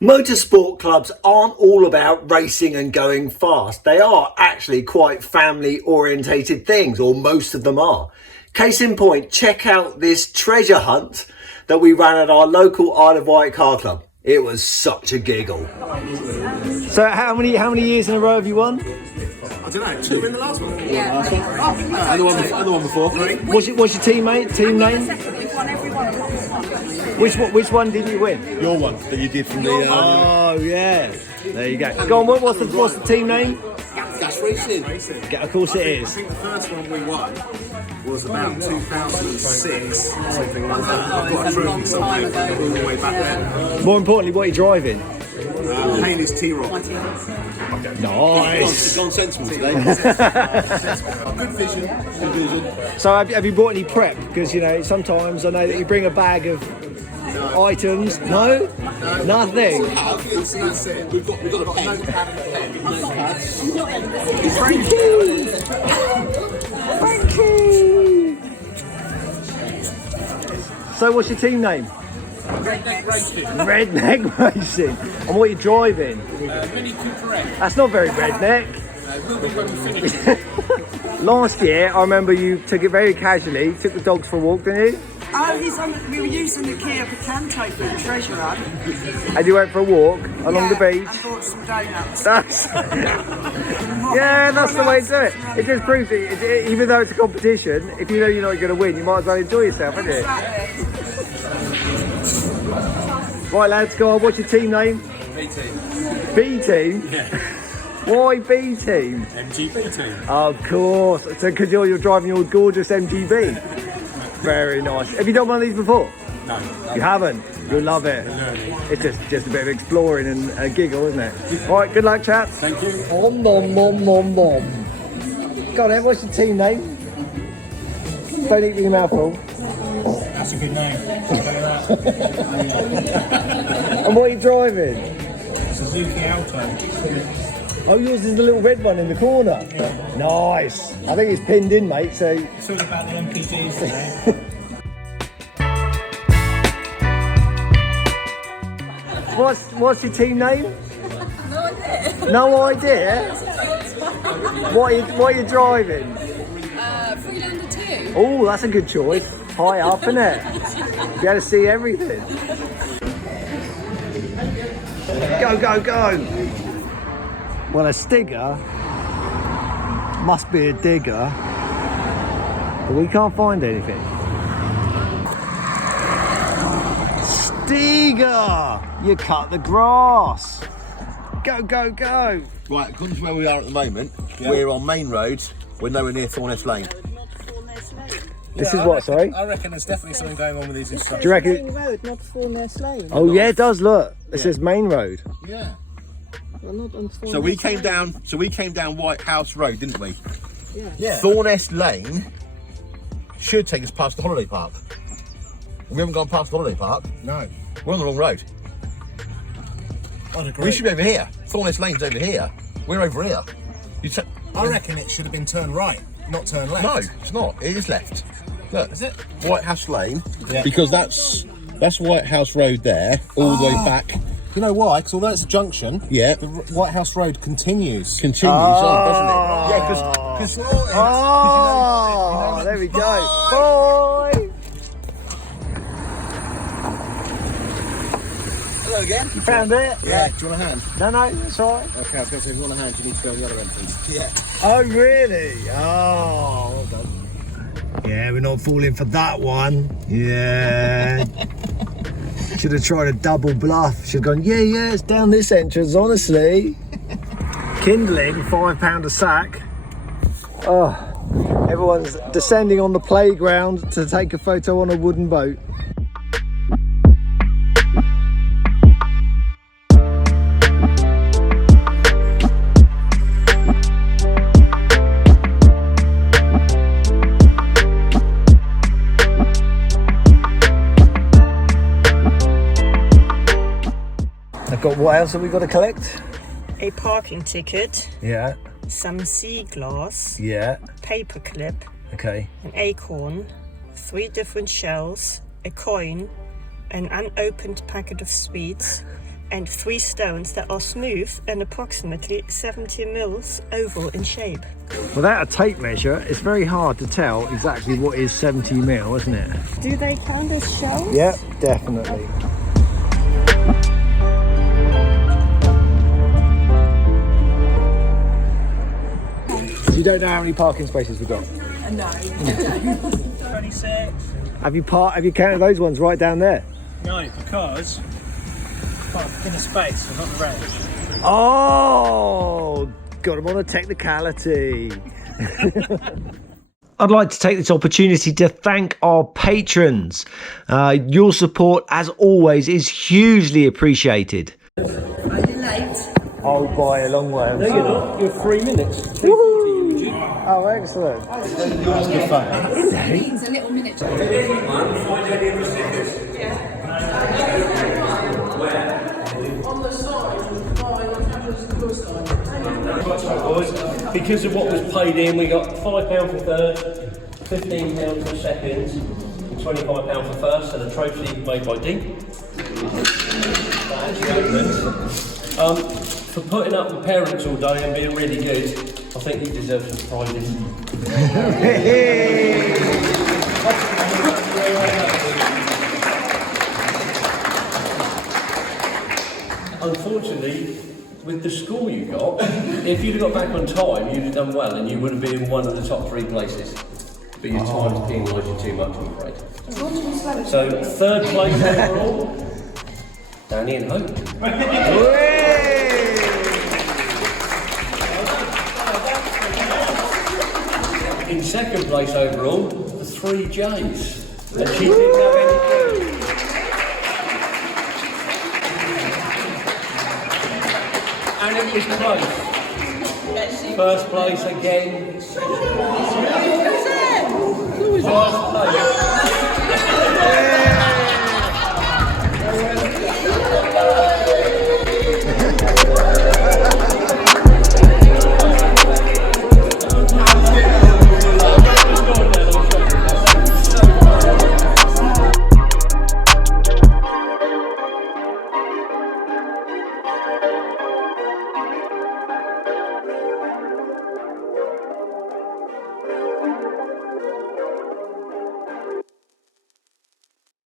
Motorsport clubs aren't all about racing and going fast. They are actually quite family orientated things, or most of them are. Case in point, check out this treasure hunt that we ran at our local Isle of Wight car club. It was such a giggle. So how many years in a row have you won? I don't know, 2 in the last one. Yeah. And the one before, 3. What's your team name? Which one did you win? Your one that you did from the. Oh yeah, there you go. Go on. What's the team name? Gas Racing. Of course it is. I think the first one we won was about 2006, something like that. I've got a trophy somewhere all the way back then. More importantly, what are you driving? Haynes T-Rock. Nice. It's gone sensible today. Good vision. So have you bought any prep? Because you know sometimes I know that you bring a bag of items. No, nothing. That's it. We've got a notepad and pen. Frankie. So what's your team name? Redneck Racing. Redneck Racing. And what are you driving? Mini Cooper X. That's not very redneck. Will be when we finish. Last year, I remember you took it very casually, took the dogs for a walk, didn't you? Oh, we were using the Kia Picanto for the treasure hunt. And you went for a walk along the beach. And bought some donuts. Yeah, that's the way to do it. It just proves that even though it's a competition, if you know you're not going to win, you might as well enjoy yourself, haven't you? Exactly. Right, lads, go on. What's your team name? B-Team. B-Team? Yeah. Why B-Team? MGB team. Of course. So because you're driving your gorgeous MGB. Very nice. Have you done one of these before? No. You haven't? You'll love it. It's just a bit of exploring and a giggle, isn't it? All right, good luck, chaps. Thank you. Om, nom, nom, nom, nom. Go on then, what's your team name? Don't eat with your mouth full. That's a good name. And what are you driving? Suzuki Alto. Oh, yours is the little red one in the corner. Yeah. Nice. I think it's pinned in, mate, so... It's all about the MPGs today. What's your team name? No idea. No idea? What are you driving? Freelander 2. Oh, that's a good choice. High up, isn't it? You got to see everything. Go, go, go. Well, a Stigger must be a digger, but we can't find anything. Stigger! You cut the grass. Go, go, go. Right, according to where we are at the moment, we're on Main Road. We're nowhere near Thorness Lane. This is what, sorry? I reckon there's definitely something going on with these instructions. Do you reckon? Main road, not Thorness Lane. Oh yeah, it does. Look, it says Main Road. Yeah. Well, not on Thorness So we came Lane. down. So we came down White House Road, didn't we? Yeah. Thorness Lane should take us past the holiday park. We haven't gone past the holiday park. No. We're on the wrong road. I'd agree. We should be over here. Thorness Lane's over here. We're over here. I reckon it should have been turn right, not turn left. No, it's not. It is left. Look, Is it? White House Lane. Yeah. Because that's White House Road there, all the way back. You know why? Because although it's a junction, Yeah. the White House Road continues. Continues on, doesn't it? Yeah, because Oh, there we go. Bye. Hello again. You found it? Yeah. Do you want a hand? No, no, that's all right. Okay, I was going to say, if you want a hand, you need to go the other end, please. Yeah. Oh, really? Oh, well done. Yeah, we're not falling for that one. Yeah. Should have tried a double bluff. Should have gone, yeah, it's down this entrance, honestly. Kindling, £5 a sack. Oh, everyone's descending on the playground to take a photo on a wooden boat. What else have we got to collect? A parking ticket, Yeah, some sea glass, yeah, paper clip, okay. an acorn, 3 different shells, a coin, an unopened packet of sweets, and 3 stones that are smooth and approximately 70 mils oval in shape. Without a tape measure, it's very hard to tell exactly what is 70 mil, isn't it? Do they count as shells? Yep, definitely. You don't know how many parking spaces we've got? No. 26. Have you counted those ones right down there? No, because I've got a space, so not the range. Oh, got them on a technicality. I'd like to take this opportunity to thank our patrons. Your support, as always, is hugely appreciated. Are you late? Oh, by a long way. No, you're not. You're 3 minutes. Oh, excellent. That's good fun. Means a little miniature. Because of what was paid in, we got £5 for third, £15 for second, and £25 for first, and a trophy made by Dean. That actually opened. For putting up with parents all day and being really good, I think he deserves some prizes. Unfortunately, with the score you got, if you'd have got back on time, you'd have done well and you would have been in one of the top 3 places. But your time's penalised you too much, I'm afraid. So, 3rd place overall, Danny and Hope. In 2nd place overall, the 3 J's. And she didn't have anything. And it was close. 1st place again. First place.